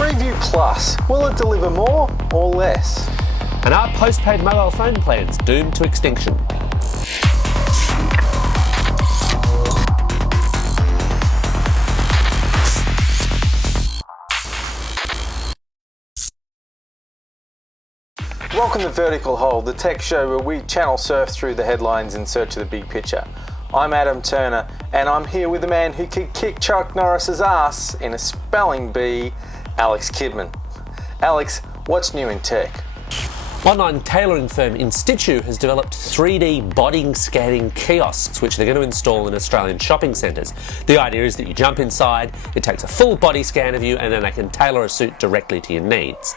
Freeview Plus, will it deliver more or less? And are postpaid mobile phone plans doomed to extinction? Welcome to Vertical Hold, the tech show where we channel surf through the headlines in search of the big picture. I'm Adam Turner, and I'm here with the man who could kick Chuck Norris's ass in a spelling bee, Alex Kidman. Alex, what's new in tech? Online tailoring firm InStitchu has developed 3D body scanning kiosks, which they're going to install in Australian shopping centres. The idea is that you jump inside, it takes a full body scan of you, and then they can tailor a suit directly to your needs.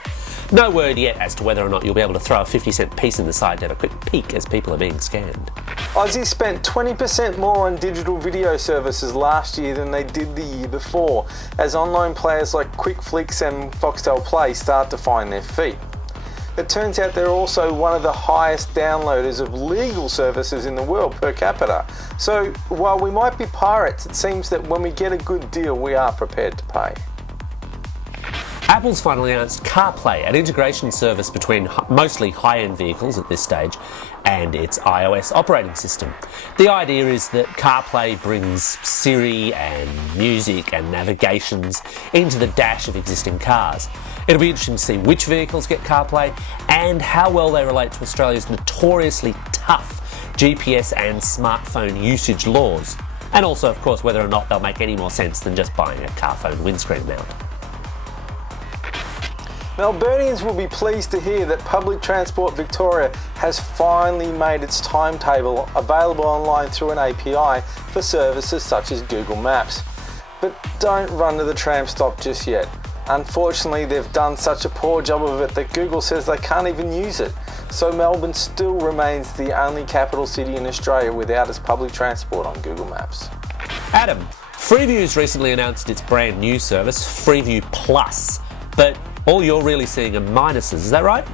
No word yet as to whether or not you'll be able to throw a 50-cent piece in the side to have a quick peek as people are being scanned. Aussie spent 20% more on digital video services last year than they did the year before, as online players like QuickFlix and Foxtel Play start to find their feet. It turns out they're also one of the highest downloaders of legal services in the world per capita. So while we might be pirates, it seems that when we get a good deal, we are prepared to pay. Apple's finally announced CarPlay, an integration service between mostly high-end vehicles at this stage and its iOS operating system. The idea is that CarPlay brings Siri and music and navigations into the dash of existing cars. It'll be interesting to see which vehicles get CarPlay and how well they relate to Australia's notoriously tough GPS and smartphone usage laws. And also, of course, whether or not they'll make any more sense than just buying a car phone windscreen mount. Melburnians will be pleased to hear that Public Transport Victoria has finally made its timetable available online through an API for services such as Google Maps. But don't run to the tram stop just yet. Unfortunately, they've done such a poor job of it that Google says they can't even use it. So Melbourne still remains the only capital city in Australia without its public transport on Google Maps. Adam, Freeview's recently announced its brand new service, Freeview Plus, but all you're really seeing are minuses, is that right?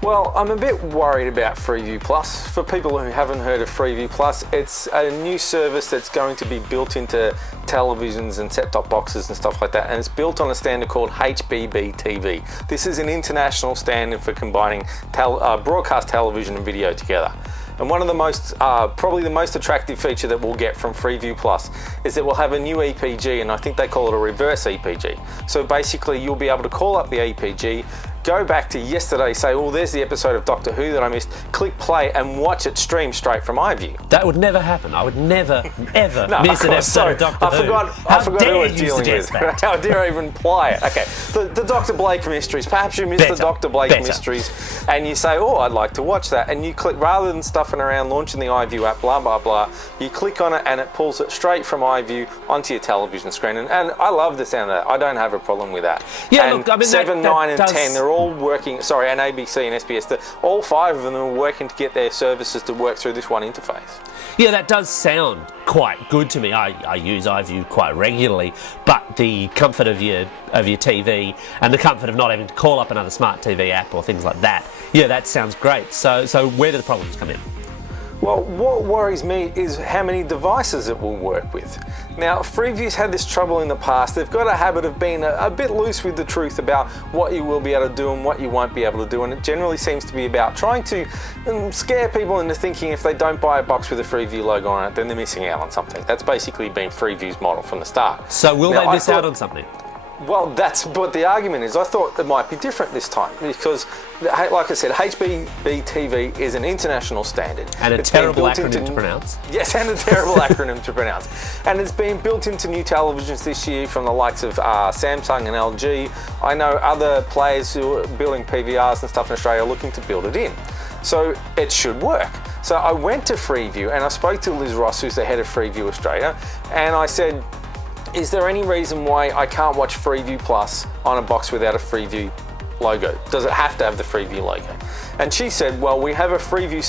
Well, I'm a bit worried about Freeview Plus. For people who haven't heard of Freeview Plus, it's a new service that's going to be built into televisions and set-top boxes and stuff like that, and it's built on a standard called HBB-TV. This is an international standard for combining broadcast television and video together. And one of the most, probably the most attractive feature that we'll get from Freeview Plus is that we'll have a new EPG, and I think they call it a reverse EPG. So basically you'll be able to call up the EPG, go back to yesterday, say, oh, there's the episode of Doctor Who that I missed, click play and watch it stream straight from iView. That would never happen. I would never, ever miss an episode of Doctor Who. I forgot who I was dealing with. How dare I even play it? Okay, the Dr. Blake mysteries. Perhaps you missed the Dr. Blake mysteries and you say, oh, I'd like to watch that. And you click, rather than stuffing around launching the iView app, blah, blah, blah, you click on it and it pulls it straight from iView onto your television screen. And I love the sound of that. I don't have a problem with that. Yeah, and look, I mean, 7, 9 and 10, they're all working, sorry, and ABC and SBS, all 5 of them are working to get their services to work through this one interface. Yeah, that does sound quite good to me. I use iView quite regularly, but the comfort of your TV and the comfort of not having to call up another smart TV app or things like that, yeah, that sounds great. So where do the problems come in? Well, what worries me is how many devices it will work with. Now, Freeview's had this trouble in the past. They've got a habit of being a bit loose with the truth about what you will be able to do and what you won't be able to do, and it generally seems to be about trying to scare people into thinking if they don't buy a box with a Freeview logo on it, then they're missing out on something. That's basically been Freeview's model from the start. So will they miss out on something? Well, that's what the argument is. I thought it might be different this time because, like I said, HBB-TV is an international standard. And a terrible acronym to pronounce. Yes, and a terrible acronym to pronounce. And it's been built into new televisions this year from the likes of Samsung and LG. I know other players who are building PVRs and stuff in Australia are looking to build it in. So it should work. So I went to Freeview and I spoke to Liz Ross, who's the head of Freeview Australia, and I said, is there any reason why I can't watch Freeview Plus on a box without a Freeview logo? Does it have to have the Freeview logo? And she said, well, we have a Freeview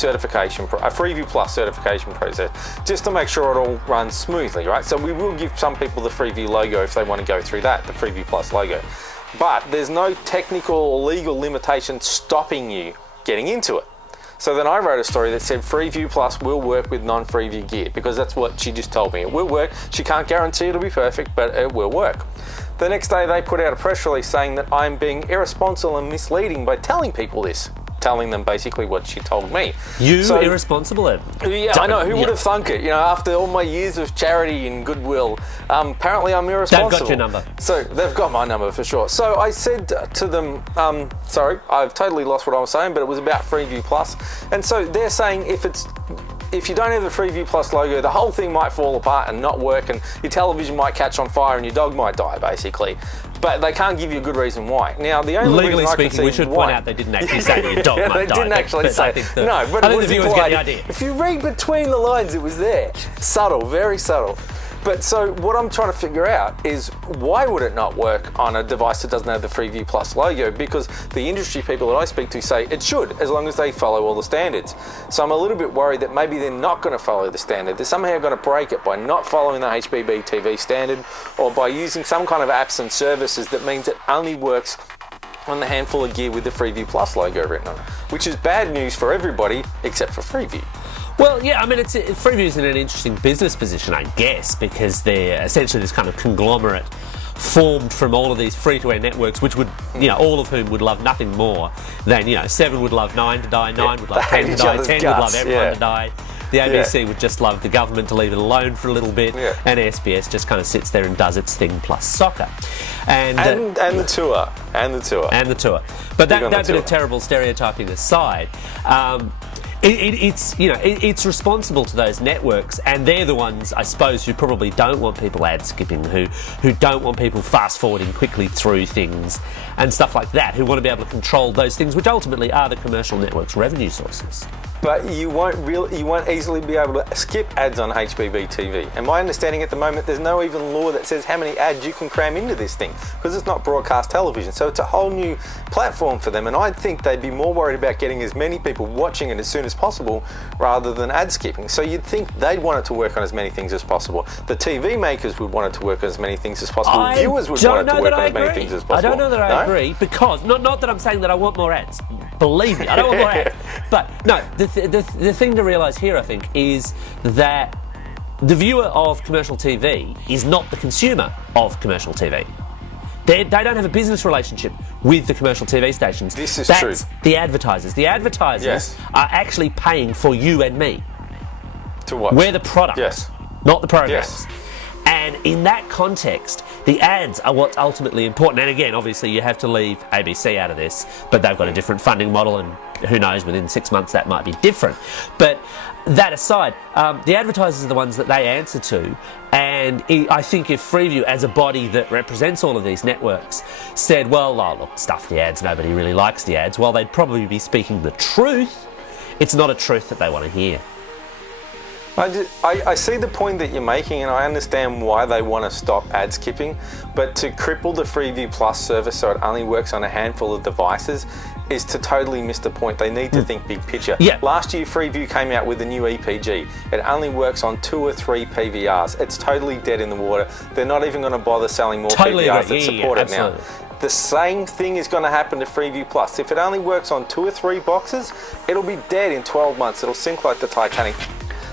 Plus certification process just to make sure it all runs smoothly, right? So we will give some people the Freeview logo if they want to go through that, the Freeview Plus logo. But there's no technical or legal limitation stopping you getting into it. So then I wrote a story that said Freeview Plus will work with non-Freeview gear, because that's what she just told me. It will work. She can't guarantee it'll be perfect, but it will work. The next day they put out a press release saying that I'm being irresponsible and misleading by telling people this. Telling them basically what she told me. Irresponsible, Ed? Yeah, I know. Who would have thunk it? You know, after all my years of charity and goodwill, apparently I'm irresponsible. They've got your number. So they've got my number for sure. So I said to them, sorry, I've totally lost what I was saying, but it was about Freeview Plus. And so they're saying if you don't have the Freeview Plus logo, the whole thing might fall apart and not work, and your television might catch on fire and your dog might die, basically. But they can't give you a good reason why. Now, the only legally reason speaking, we should point out they didn't actually say that your dog might die. They didn't actually say. I think the viewers get the idea. If you read between the lines, it was there. Subtle, very subtle. But so what I'm trying to figure out is why would it not work on a device that doesn't have the Freeview Plus logo? Because the industry people that I speak to say it should, as long as they follow all the standards. So I'm a little bit worried that maybe they're not going to follow the standard. They're somehow going to break it by not following the HBB TV standard, or by using some kind of apps and services that means it only works on the handful of gear with the Freeview Plus logo written on it, which is bad news for everybody except for Freeview. Well, yeah, I mean, Freeview's in an interesting business position, I guess, because they're essentially this kind of conglomerate formed from all of these free-to-air networks, which would, all of whom would love nothing more than, 7 would love 9 to die, 9 would love 10 to die, 10 would love everyone to die. The ABC would just love the government to leave it alone for a little bit, and SBS just kind of sits there and does its thing plus soccer. And the tour. But that bit of terrible stereotyping aside, it's responsible to those networks, and they're the ones, I suppose, who probably don't want people ad skipping, who don't want people fast forwarding quickly through things and stuff like that, who want to be able to control those things, which ultimately are the commercial networks' revenue sources. But you won't easily be able to skip ads on HBB TV. And my understanding at the moment, there's no even law that says how many ads you can cram into this thing, because it's not broadcast television. So it's a whole new platform for them. And I think they'd be more worried about getting as many people watching it as soon as possible rather than ad skipping. So you'd think they'd want it to work on as many things as possible. The TV makers would want it to work on as many things as possible. Viewers would want it to work on as many things as possible. I don't know that I agree, because, not that I'm saying that I want more ads. Believe me, I don't want more ads. But no, the thing to realise here, I think, is that the viewer of commercial TV is not the consumer of commercial TV. They don't have a business relationship with the commercial TV stations. That's true. The advertisers. The advertisers are actually paying for you and me to watch. We're the product, not the programs. Yes. And in that context, the ads are what's ultimately important. And again, obviously, you have to leave ABC out of this, but they've got a different funding model, and who knows, within 6 months that might be different. But that aside, the advertisers are the ones that they answer to. And I think if Freeview, as a body that represents all of these networks, said, well, look, stuff the ads, nobody really likes the ads, well, they'd probably be speaking the truth. It's not a truth that they want to hear. I see the point that you're making, and I understand why they want to stop ad skipping, but to cripple the Freeview Plus service so it only works on a handful of devices is to totally miss the point. They need to think big picture. Last year, Freeview came out with a new EPG. It only works on 2 or 3 PVRs. It's totally dead in the water. They're not even going to bother selling more PVRs that support it now. The same thing is going to happen to Freeview Plus. If it only works on 2 or 3 boxes, it'll be dead in 12 months. It'll sink like the Titanic.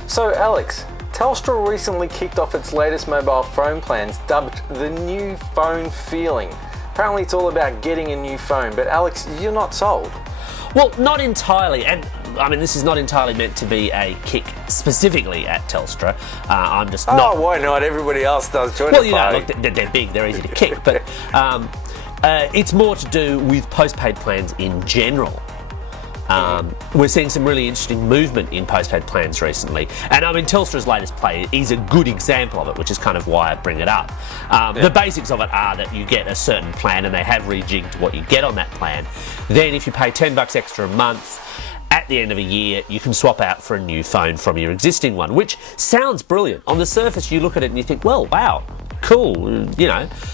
So Alex, Telstra recently kicked off its latest mobile phone plans, dubbed the New Phone Feeling. Apparently it's all about getting a new phone, but Alex, you're not sold. Well, not entirely, and I mean, this is not entirely meant to be a kick specifically at Telstra. I'm just not... Oh, why not? Everybody else does. Join the party. Look, they're big, they're easy to kick, but it's more to do with postpaid plans in general. We're seeing some really interesting movement in postpaid plans recently, and I mean, Telstra's latest play is a good example of it, which is kind of why I bring it up. The basics of it are that you get a certain plan, and they have rejigged what you get on that plan. Then if you pay $10 extra a month, at the end of a year, you can swap out for a new phone from your existing one, which sounds brilliant. On the surface, you look at it and you think, well, wow, cool,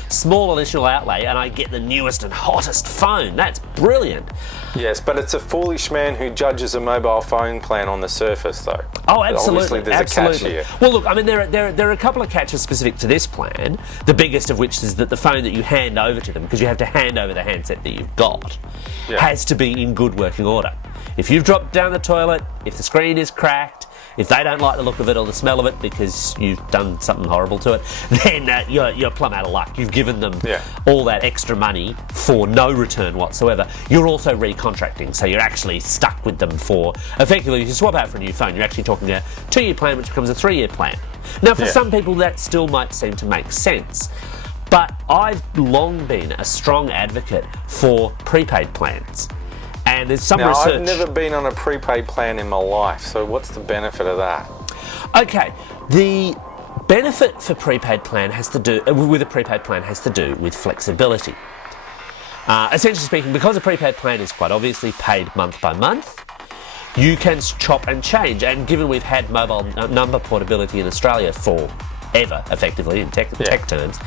small additional outlay, and I get the newest and hottest phone. That's brilliant. Yes, but it's a foolish man who judges a mobile phone plan on the surface, though. Oh, absolutely. Obviously, there's a catch here. Well, look, I mean, there are a couple of catches specific to this plan. The biggest of which is that the phone that you hand over to them, because you have to hand over the handset that you've got, has to be in good working order. If you've dropped down the toilet, if the screen is cracked, if they don't like the look of it or the smell of it because you've done something horrible to it, then you're plumb out of luck. You've given them all that extra money for no return whatsoever. You're also recontracting, so you're actually stuck with them for, effectively, if you swap out for a new phone, you're actually talking a 2-year plan which becomes a 3-year plan. Now, for some people, that still might seem to make sense. But I've long been a strong advocate for prepaid plans. And there's some research... I've never been on a prepaid plan in my life, so what's the benefit of that? Okay, the benefit for prepaid plan has to do with flexibility. Essentially speaking, because a prepaid plan is quite obviously paid month by month, you can chop and change. And given we've had mobile number portability in Australia forever, effectively, in tech terms,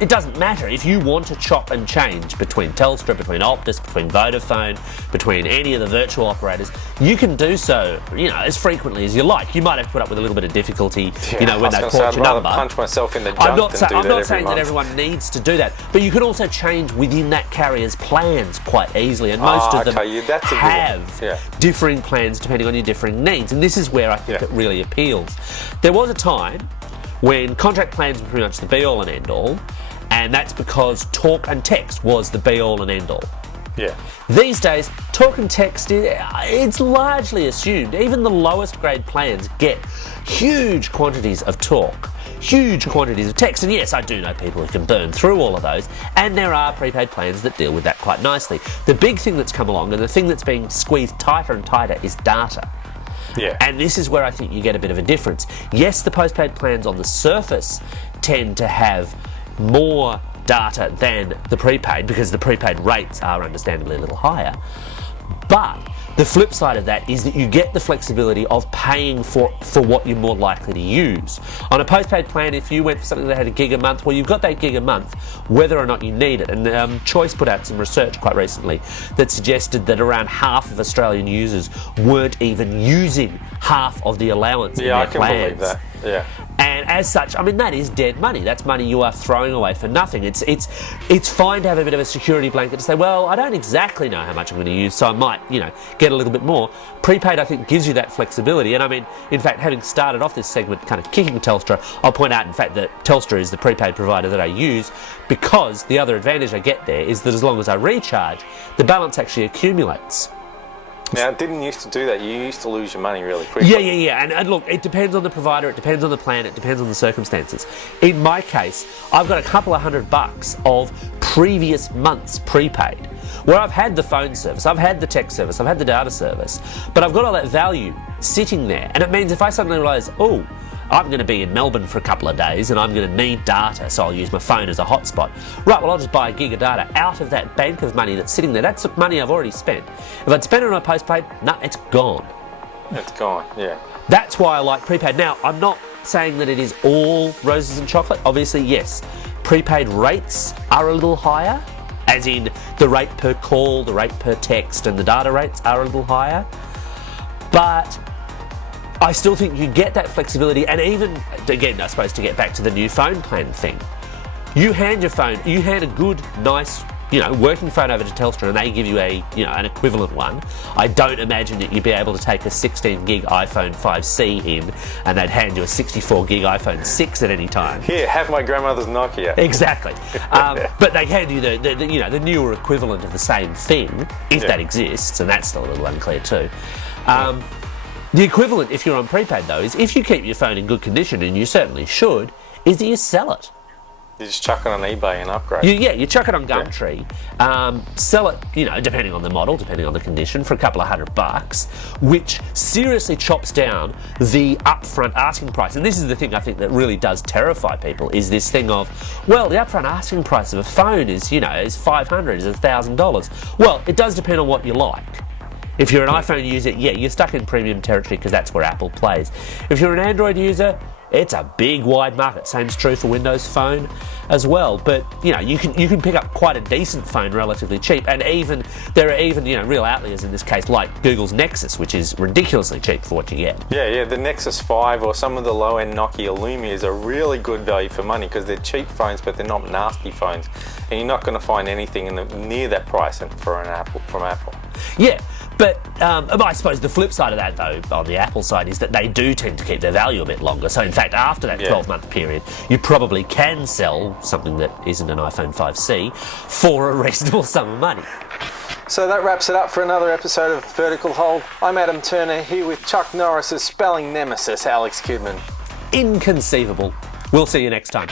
it doesn't matter. If you want to chop and change between Telstra, between Optus, between Vodafone, between any of the virtual operators, you can do so, as frequently as you like. You might have to put up with a little bit of difficulty, when they port your number. Punch myself in the junk I'm not saying that everyone needs to do that, but you can also change within that carrier's plans quite easily, and most of them have differing plans depending on your differing needs, and this is where I think it really appeals. There was a time when contract plans were pretty much the be-all and end-all, and that's because talk and text was the be-all and end-all. Yeah. These days, talk and text, it's largely assumed. Even the lowest grade plans get huge quantities of talk, huge quantities of text, and yes, I do know people who can burn through all of those, and there are prepaid plans that deal with that quite nicely. The big thing that's come along, and the thing that's being squeezed tighter and tighter, is data. Yeah. And this is where I think you get a bit of a difference. Yes, the postpaid plans on the surface tend to have more data than the prepaid because the prepaid rates are understandably a little higher. But the flip side of that is that you get the flexibility of paying for what you're more likely to use. On a postpaid plan, if you went for something that had a gig a month, well, you've got that gig a month whether or not you need it. And Choice put out some research quite recently that suggested that around half of Australian users weren't even using half of the allowance in their plans. Yeah, I can believe that. Yeah. And as such, that is dead money. That's money you are throwing away for nothing. It's fine to have a bit of a security blanket to say, well, I don't exactly know how much I'm going to use, so I might, get a little bit more. Prepaid, I think, gives you that flexibility. And in fact, having started off this segment kind of kicking Telstra, I'll point out, in fact, that Telstra is the prepaid provider that I use because the other advantage I get there is that as long as I recharge, the balance actually accumulates. Now, it didn't used to do that. You used to lose your money really quickly. Yeah. And look, it depends on the provider, it depends on the plan, it depends on the circumstances. In my case, I've got a couple of $100 of previous months prepaid, where I've had the phone service, I've had the text service, I've had the data service, but I've got all that value sitting there. And it means if I suddenly realise, I'm going to be in Melbourne for a couple of days and I'm going to need data, so I'll use my phone as a hotspot. Right, well, I'll just buy a gig of data out of that bank of money that's sitting there. That's money I've already spent. If I'd spent it on a postpaid, it's gone. It's gone, yeah. That's why I like prepaid. Now, I'm not saying that it is all roses and chocolate. Obviously, yes, prepaid rates are a little higher, as in the rate per call, the rate per text, and the data rates are a little higher. But I still think you get that flexibility, and even, again, I suppose to get back to the new phone plan thing, you hand a good, nice, working phone over to Telstra and they give you an equivalent one. I don't imagine that you'd be able to take a 16 gig iPhone 5C in and they'd hand you a 64 gig iPhone 6 at any time. Here, have my grandmother's Nokia. Exactly. But they hand you the newer equivalent of the same thing, if that exists, and that's still a little unclear too. The equivalent, if you're on prepaid though, is if you keep your phone in good condition, and you certainly should, is that you sell it. You just chuck it on eBay and upgrade. You chuck it on Gumtree, sell it, depending on the model, depending on the condition, for a couple of $100, which seriously chops down the upfront asking price. And this is the thing I think that really does terrify people, is this thing of, well, the upfront asking price of a phone is $500, is $1,000. Well, it does depend on what you like. If you're an iPhone user, you're stuck in premium territory because that's where Apple plays. If you're an Android user, it's a big wide market. Same's true for Windows Phone as well. But you can pick up quite a decent phone relatively cheap, and there are even real outliers in this case, like Google's Nexus, which is ridiculously cheap for what you get. Yeah, the Nexus 5 or some of the low-end Nokia Lumias are really good value for money because they're cheap phones, but they're not nasty phones, and you're not going to find anything near that price from Apple. Yeah, but I suppose the flip side of that, though, on the Apple side, is that they do tend to keep their value a bit longer. So, in fact, after that 12-month period, you probably can sell something that isn't an iPhone 5C for a reasonable sum of money. So that wraps it up for another episode of Vertical Hold. I'm Adam Turner, here with Chuck Norris's spelling nemesis, Alex Kidman. Inconceivable. We'll see you next time.